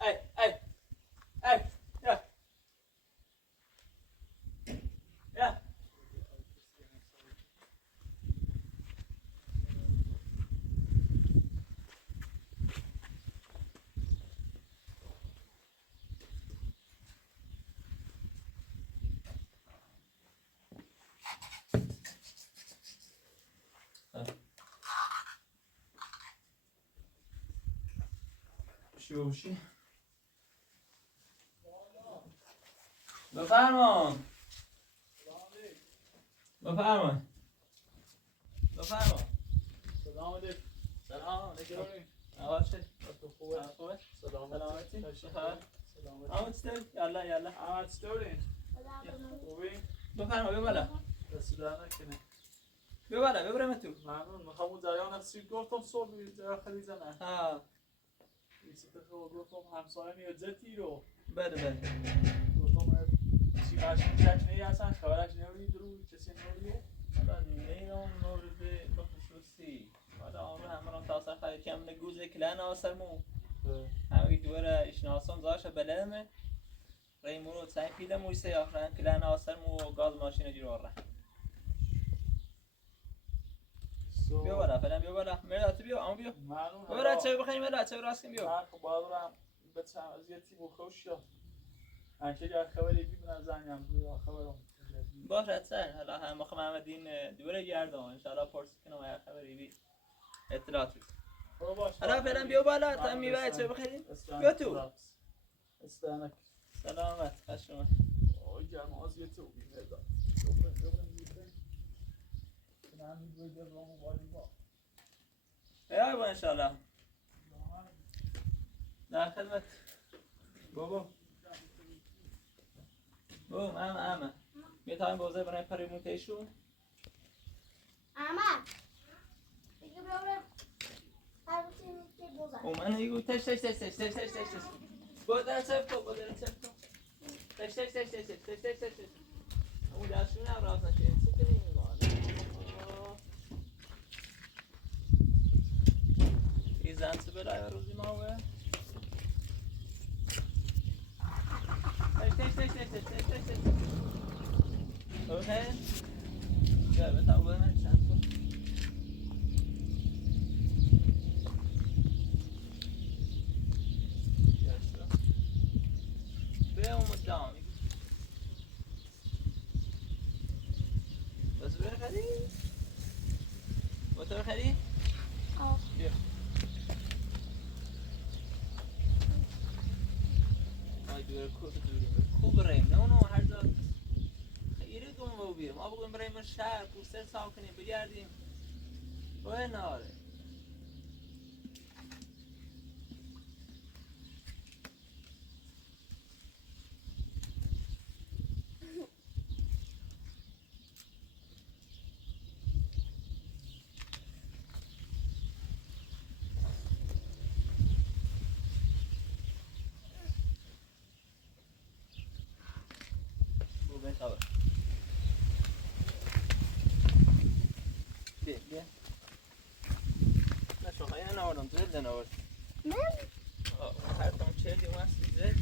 ای ای ای یا یا شوشی بفرما بفرما بفرما سلام علیکم. سلام علیکم چطوری؟ احوال چه؟ خوبه؟ خوبه؟ سلامتی؟ بخیر؟ سلامتی. احوال چطوری؟ یالا یالا احمد چطوری؟ خوبی؟ بفرما بیا بالا دست در نکنه. بیا بالا ببرم تو ممنون. میخوام اون جریان هستی گفتم صبح جریان خریده نه. ها این سیت خب گفتم همسایه میاد زتی رو. بله بله گفتم چی ماشین چک نی اصلا خبرش نمیدی درو کسی نمیدی؟ حالا نیرم مورد بخصوصی حالا آن رو همون تاثیر خیلی کم نگوزه کلان آسر مو همه دوره اشناسان زاشه بلمه ریمونو تسعین پیله مویسه یا فرن کلان آسر مو گاز ماشین جیرو آره بیا بالا فعلا بیا بالا مرد بیا اما بیا ممنون. بیا چه بخریم مرد چه راست بیا من خب باید برم به چند از یه تیم خوش شد. انکه اگر خبری بیمونه زنیم بیا خبرم. باشه سر حالا هم مخ محمدین دوره گردم ان شاء الله پرسی کنم یا خبری بی اطلاعات بید حالا فعلا بیا بالا تا میوه چه بخریم بیا تو استانک سلامت خوش اومد آی گرم از یه تو بیمه یا با ان شاء الله در خدمت بابا اما میتونیم بازه برای پریموتیشون اما دیگه برو هر روزی که بزن من ایگو تش بودن سفت تش اون دستشون هم راست نشه چی کنیم این زن چه برای روزی ماوه تش اوکی بیا بتاو برمه چند تو بیا اون مدام بس بیا خری موتور خری بیا آی دوره کو بریم نه اونو هر جا خیلی دون بیا ما بگویم بریم شهر پوستر ساو کنیم بگردیم و ناره بیا نه شوخه اینو نوردم زد نورد نه هر کام چهلی اومد زد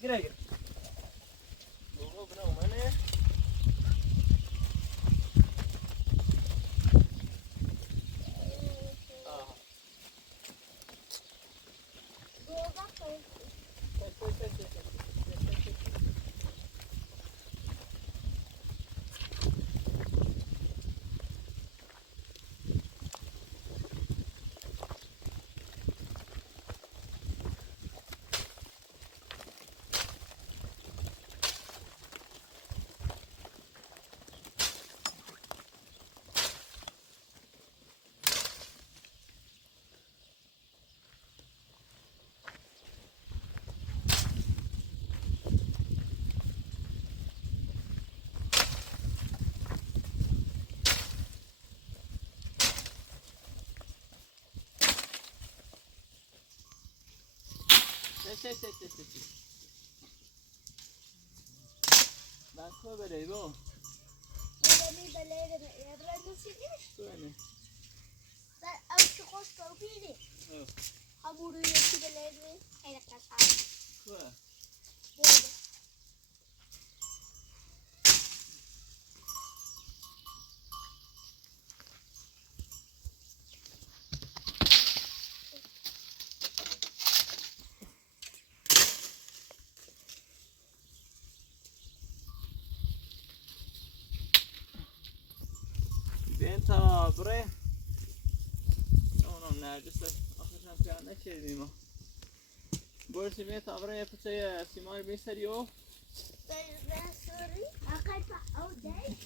Gire. Bố cái đầu mới nè. Bakma böyle bu. بلاد يبرد نسيتش Böyle. لا أمشي خوش توبيني أبوري يمشي بلاد هيدا كاسار Böyle. بوده Ben ta buraya. Onun neredeyse akşam planı çevirdim o. Burası ben ta buraya yapacağım. Simay bir seriyor. Ben sorry أقل أو داي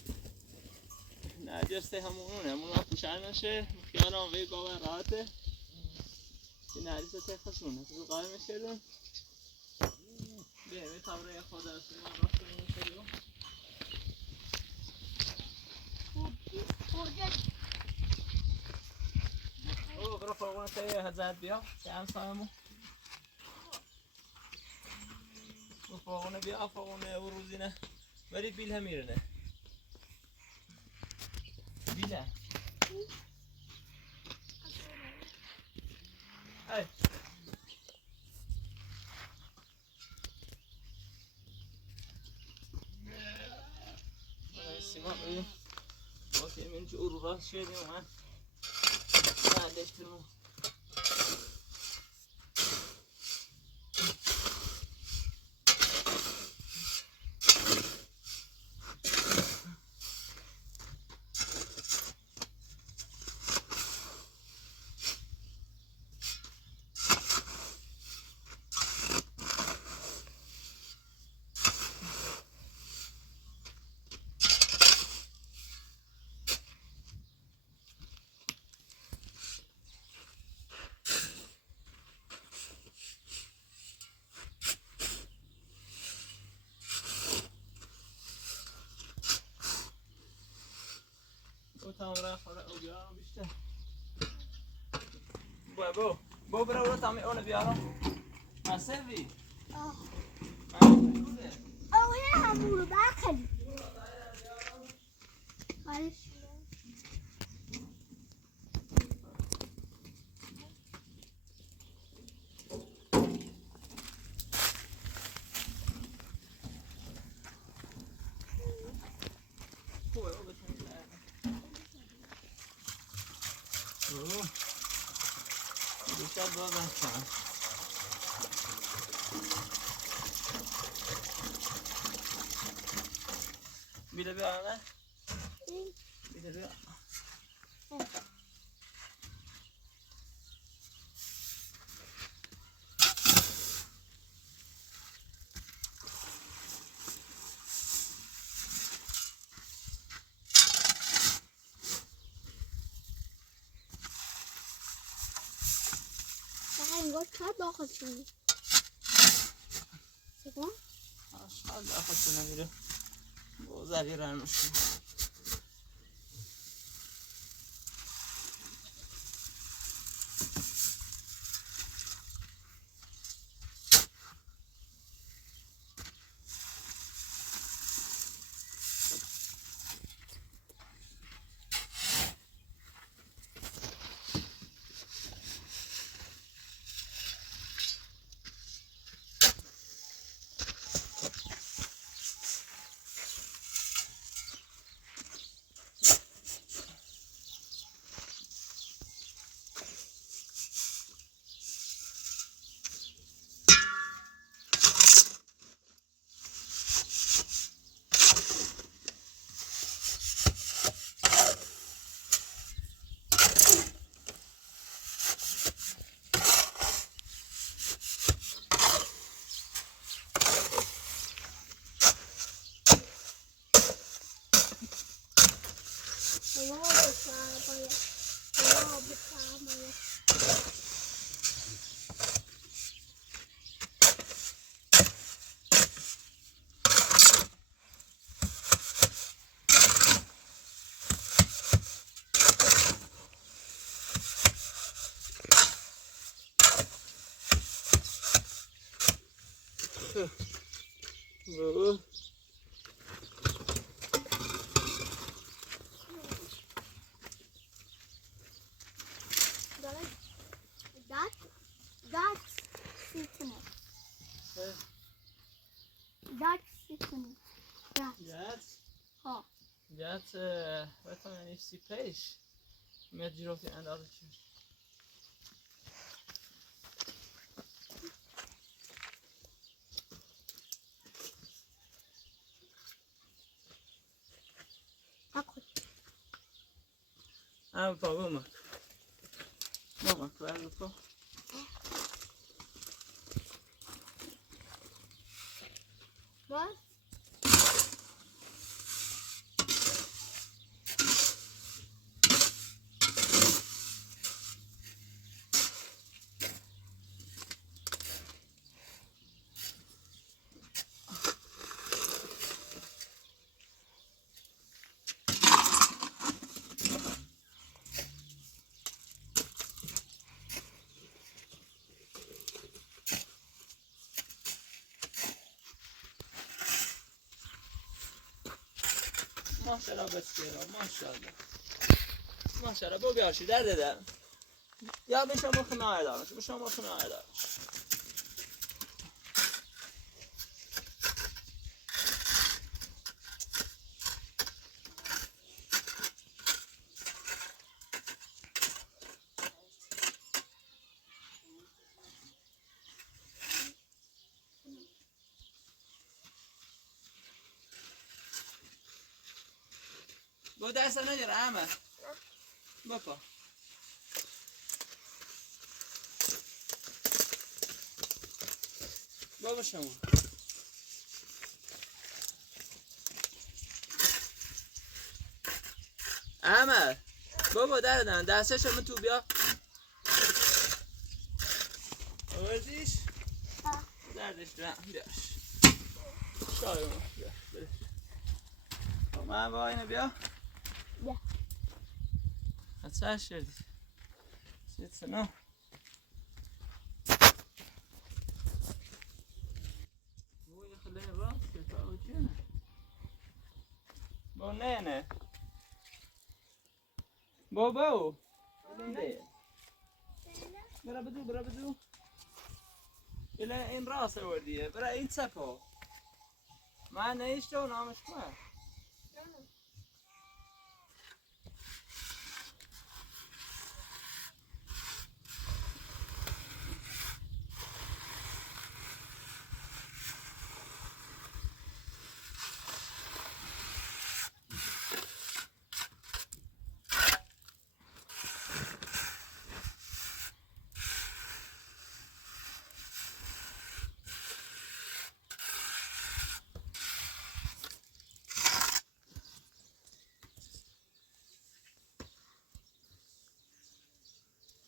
Neredeyse همونونه. همون پوشن نشه. خیالم وی باور راحته. که neredeyse تخصونه. تو قایم میشدن. بیا تا برای خود از سیمان راست میشدیم. او برو فوقونه تایی هزار بیا. چند سالمو. او فوقونه بیا فوقونه او روزینه. بری بیل هم میرنه. بیله. ای. سیمان ببین. اوکی من جو رو راست شدیم من. نه داشتم. تمام خورده او بیارم بیشتر بو برو رو تامی اون بیارم مسیفی أو هنا همورو باكل معلش بیشتر باز هستم بیده بیارم نه؟ بیده بیارم انگار چقدر داخل شده سیگا؟ آشقال داخل نمیره بوزری رنوشی That's sitting. That's sitting. Gert? Ja. Gert, wat van een IFC-page? Met girofje en dat het. Papa, mama. Mama, kwijt het toch? Wat? ماشاءالله بسیار ماشاءالله ماشاءالله بو بیارشی در دادم یا بشم خناه دارش بشم خناه دارش با دست نگیر همه بپا بابا شما همه بابا دردن دستش همه تو بیا آوردیش دردش برم بیاش شایمون بیا من با اینو بیا Ja. Wat zei je? Zit ze nou? Hoe je geleden wat? Zit er ook in? Bo nee. Bo. Nee. برا بدو. إلى إن راسه ورديه برا إن سبه. ما نيشتو نامش ما.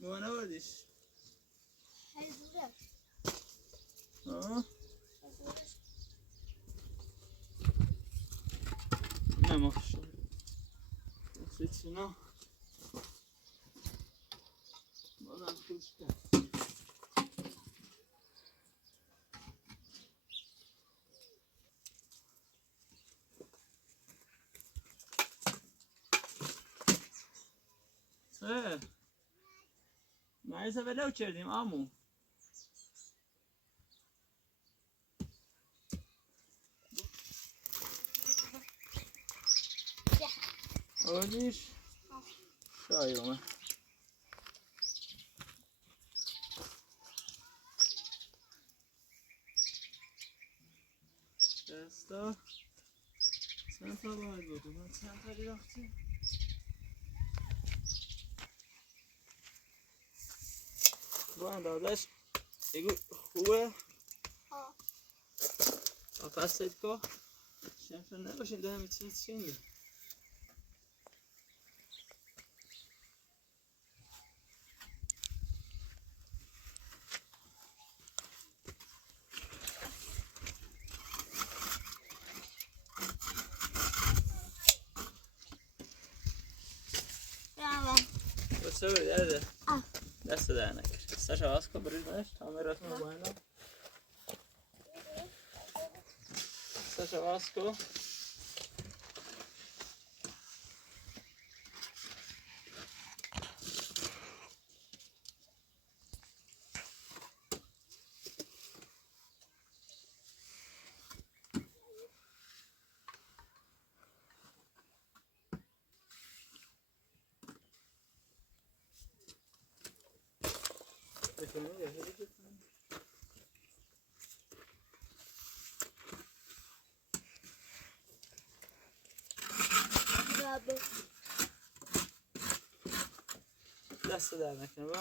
Boa noite. Não, moço. Não sei se não. Vou dar tudo isso. مریض ولو کردیم آمو آوردیش شایمه دستا چند تا باید بودم من چند تا گرفتیم با اندازش ایگو خوبه آفستید که شمشون نباشین ده همه چیز چینگه بسه بری درده دست در نکر دستش آواز کن بریز نش تا میراتون رو باید دستشو باز کن. دست در نکنه با.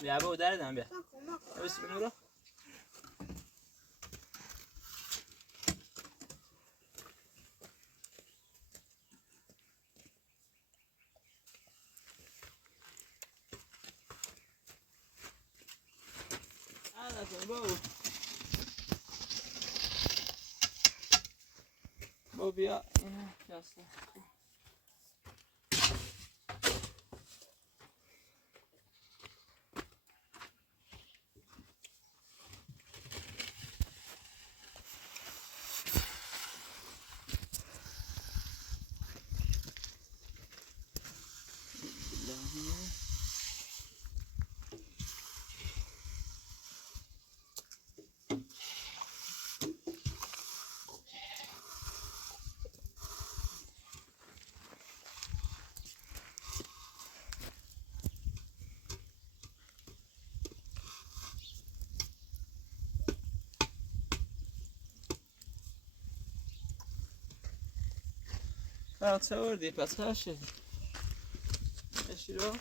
بیا با در دم بیا. بسم الله. با بیا اینه کاسته. چه وردی پس هاشی رو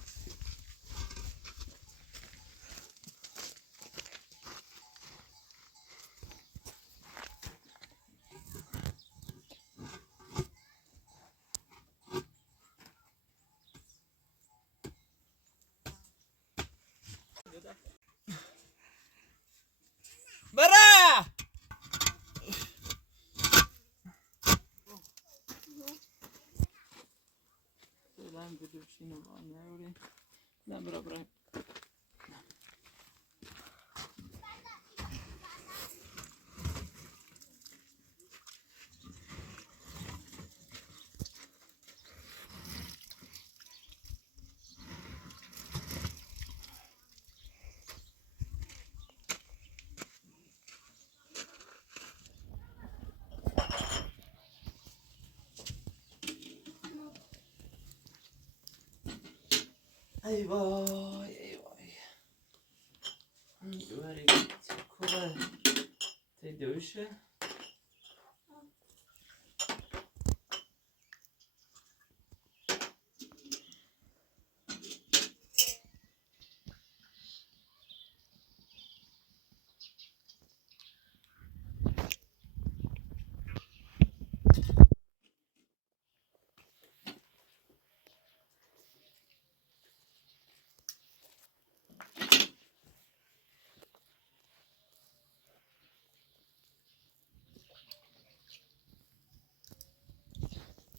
برا فعلا بدوشین و نیوریم نه برا برا ای وای ای وای دوباره کوبه تی دوشه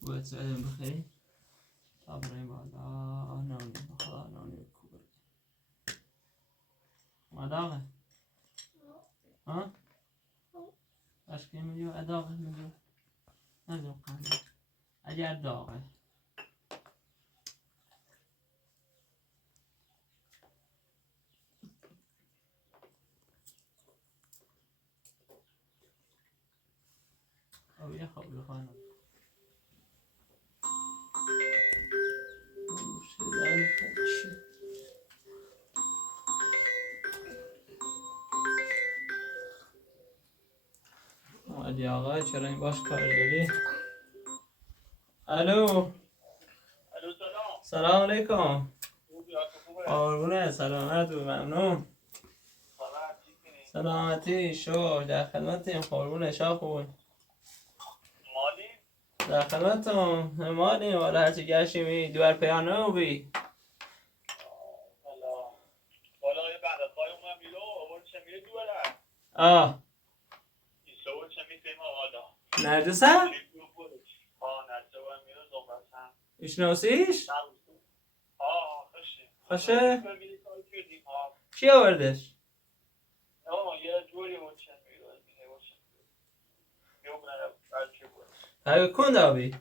باید سعیدم بخیری تا برای بالا نانی بخدا نانی بکوبه اداغه ها؟ اشکی میلیو اداغه میلیو ندو قنده اگر داغه او یه خواب بخواهنم شدن خدشی علی آقا چرا این باش کار داری؟ الو الو سلام. سلام علیکم. خوبی آقا خوبه؟ قربونه سلامت و ممنون. سلامتی شو در خدمتیم قربونه شا خوبون. مالی؟ در خدمتم مالیم والا هرچی گشتیم دوار پیانو بی والا یه بعد از پای اومم بیرو اول چه میره دوره آه ایسا چه میتیم والا نرجسه؟ نرجسه باید میره زمرسم اشناسیش؟ خوشی باشه؟ کی آوردش؟ هاي کند آبی؟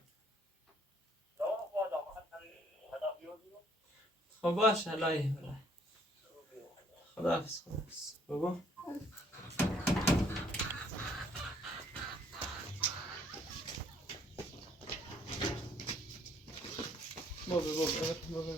خب باشه لای خداحافظ بابا بابا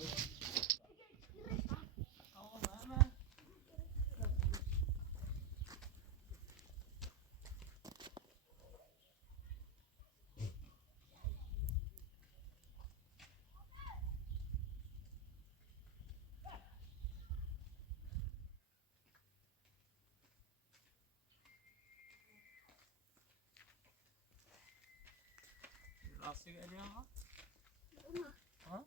راستی گلی ها؟ ها؟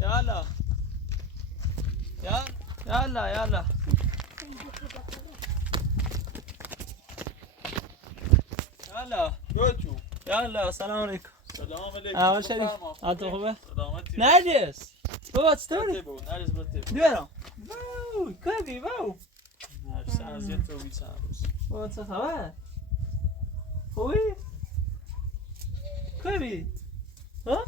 يلا يلا يلا گوتو يلا سلام عليكم سلام علیکم اول شریف انت خوبه؟ سلامتی نرجس بابا چطوری؟ بود نرجس بده بیارم واو کبی واو نرجس اذیت رو بیچاره بابا چه خبر؟ خوبی؟ کبی؟ ها؟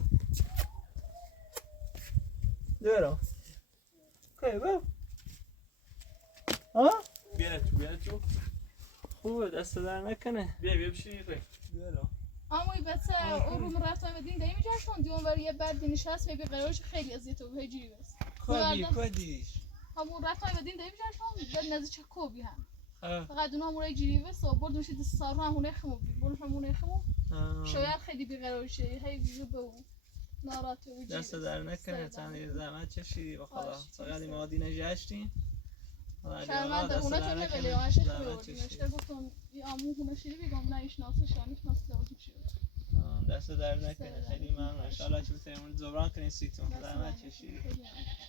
بیارم کبی واو ها؟ بیا تو خوبه دست در نکنه بیا بشینی بیارم اما این بچه اون رو رفتم بدین دایی میگشتن دیون بر یه بعد نشست و قرارش خیلی اذیت و هجی بس کدیش همون رفتم بدین دایی میگشتن بعد نزدیک کوبی هم فقط اونها مورای جیری بس و برد میشه دست سارها همونه خمو بی برد همونه خمو شاید خیلی بیقرارشه هی به اون ناراحت و جیری دست در نکنه چند زحمت چشیدی و خدا فقط این مادی نجشتی شرمنده اونه چه نگلی آنش خیلی نشته گفتم یه آمو هونه شیری بگم نه ایش ناسه شانیش ناسه دوازم شیری دست در نکنه خیلی ممنون انشالله که بتونیم زبران کنید سیتون زحمت چشیدی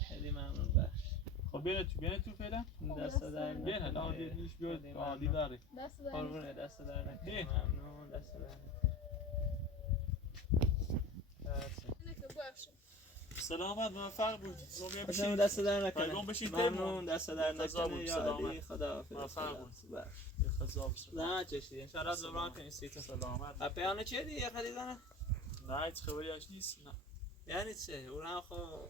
خیلی ممنون بخش خب بیا تو فعلا دست در بیا نکنه عادی نیش بیاد عادی داره قربونه دست در نکنه ممنون دست در سلامت موفق بود باشم دست در نکنه پیغام بشین ممنون دست در نکنه یادی خدا موفق بود خذاب زحمت چشیدی انشالله زبران کنید سیتون سلامت اپیانه چیه دیگه خریدنه؟ نه هیچ خبری اش نیست نه یعنی چه؟ اون خب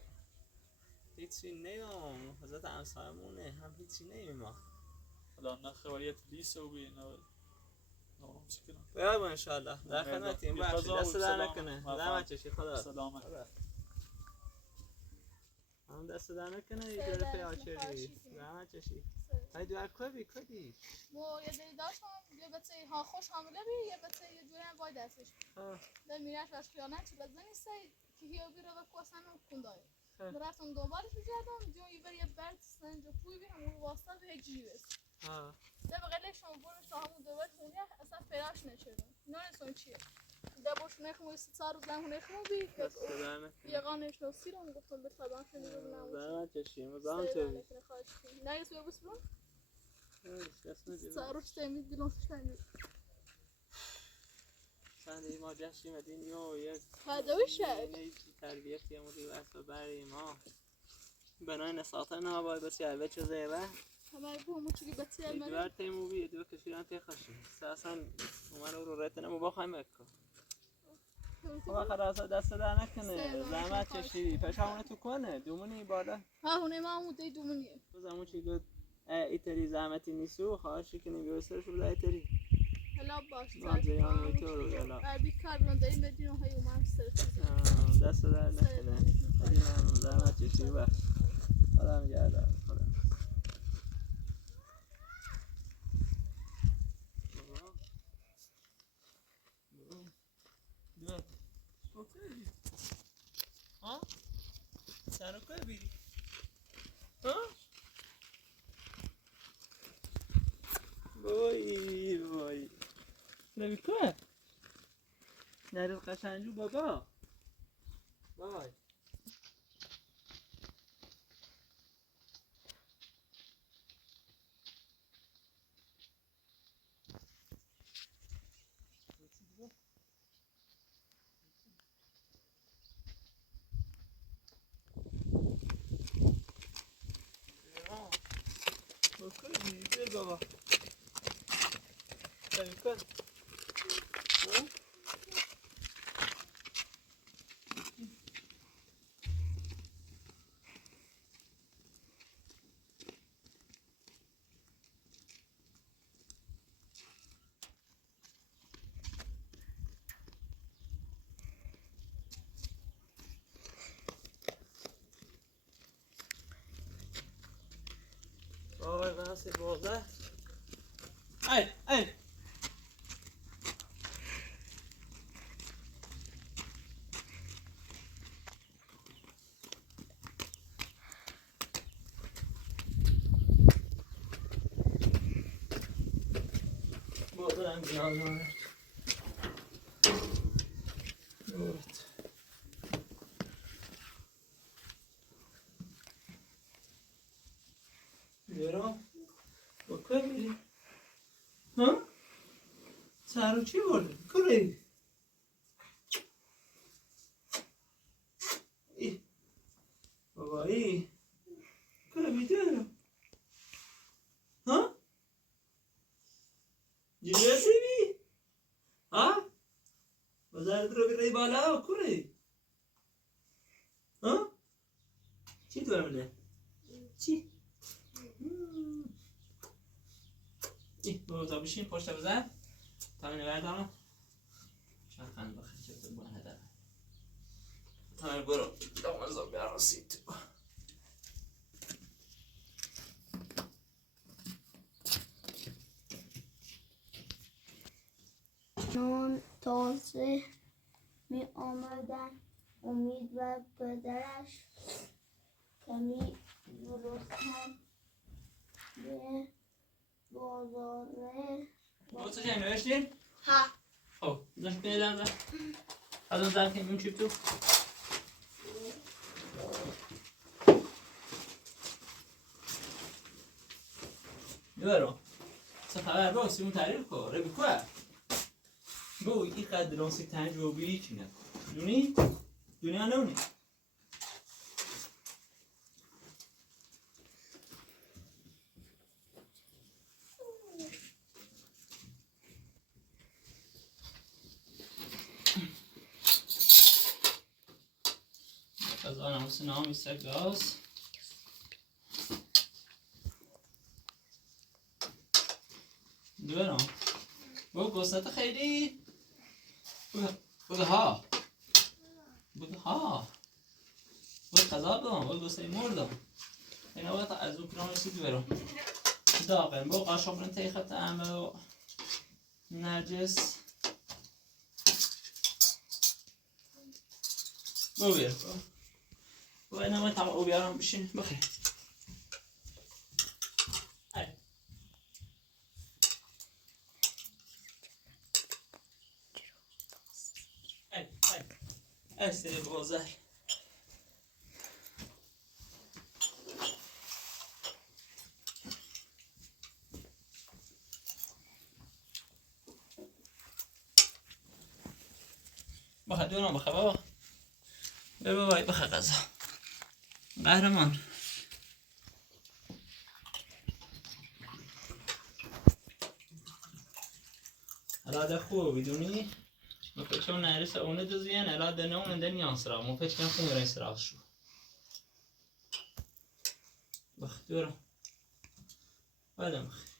هیچی نیم حضرت همسایمونه هم هیچی نیم ما حالا نه خبریت لیسه و بی نه باید با انشالله در خدمتیم بخشی دست در نکنه زحمت چشی خدا سلامت هم دست در نکنه یه جوری پیاچری زحمت چشی های دوار کبی کدی مو یه دلی داشتم یه بچه ها خوش حامله بی یه بچه یه جوری هم وای دستش در میرش وش خیانت چی لازم نیست که هیو بی رو بکوسن و کندای رفتم دوبارش بگردم دیون یه برد سنج و پوی بی همون واسطه به هجی بس ده بقیلش هم برش تا همون دوبار خونی اصلا پیراش نشدم نه نسون چیه ده باش نخمو یه سار روز نمونه نخمو بی یه قانش نو سیرم گفتم به طبعا خیلی رو نموشم زحمت چشی مزام تو بی نه یه سوی بس برون ساروش تمیز بلوسش تمیز سندی ما جشی مدینی و یک خداویشه نیچی تربیتی همونی واسه برای ما بنای نساطه نابای بسی عوض چیزه با همه بو موچی بچه من دیوار تیمو بی دیو کشیدن تی خشی اساسا اومد رو رتنه مو بخوایم بکن خب خلاص دست در نکنه زحمت چشیدی پشمونه تو کنه دومونی بالا ها هونه ما موده دومونیه تو زمون چی گفت ایتری زحمتی نیستو خواهشی کنی بیوسترش بوده ایتری هلا باش زیان میتو رو یلا بی کار بلون داریم بدین های اومد سر دست در نکنه خیلی ممنون زحمت چشیدی و خدا میگرده خدا ها؟ سر که بیری؟ ها؟ وای نمی که؟ نرید قشنجو بابا وای بابا کن وای ناسی بازه ای بازه هم بیان بیارم با که میری؟ ها؟ سهرو چی برده؟ کره؟ بابایی کره بیدارم ها؟ جیره بی؟ ها؟ بازارت رو بیرای بالا کره؟ ها؟ چی دارم بله؟ چی؟ بابا بشین پشت بزن تا من بردارم چند خند بخیر چه تو بانه دارم تا من برو دوازا براسید نان تازه می آمدن امید و پدرش کمی گرسنه به بازار بابا تو چه نوشتین؟ ها خب داشت کنه دارم از اون زن که اون چیب تو برو چه خبر با سیمون تعریف کن ربی کوه بو این قدر لانسی تنج و بیری چی نه دونی؟ دنیا نونی از آن همسه نام ایستر گاز دوبارم بو گوسته خیلی بگه ها بگه خذاب دارم بگه گوسته مردم این وقت از اون کنام رسید برم داغم بو قاشق برن تیخت امه و نرجس بو بیر بو این همه تمام او بیارم بشین بخیر استری بازار بخیر دونم بخیر بابا بابا بخیر غذا قهرمان حالا ده خوب بدونی مفکرم نرسه اونه دوزیان حالا ده نون ده نیانسرا مفکرم خون رئیسرا شو بخیر دورم بعدم بخیر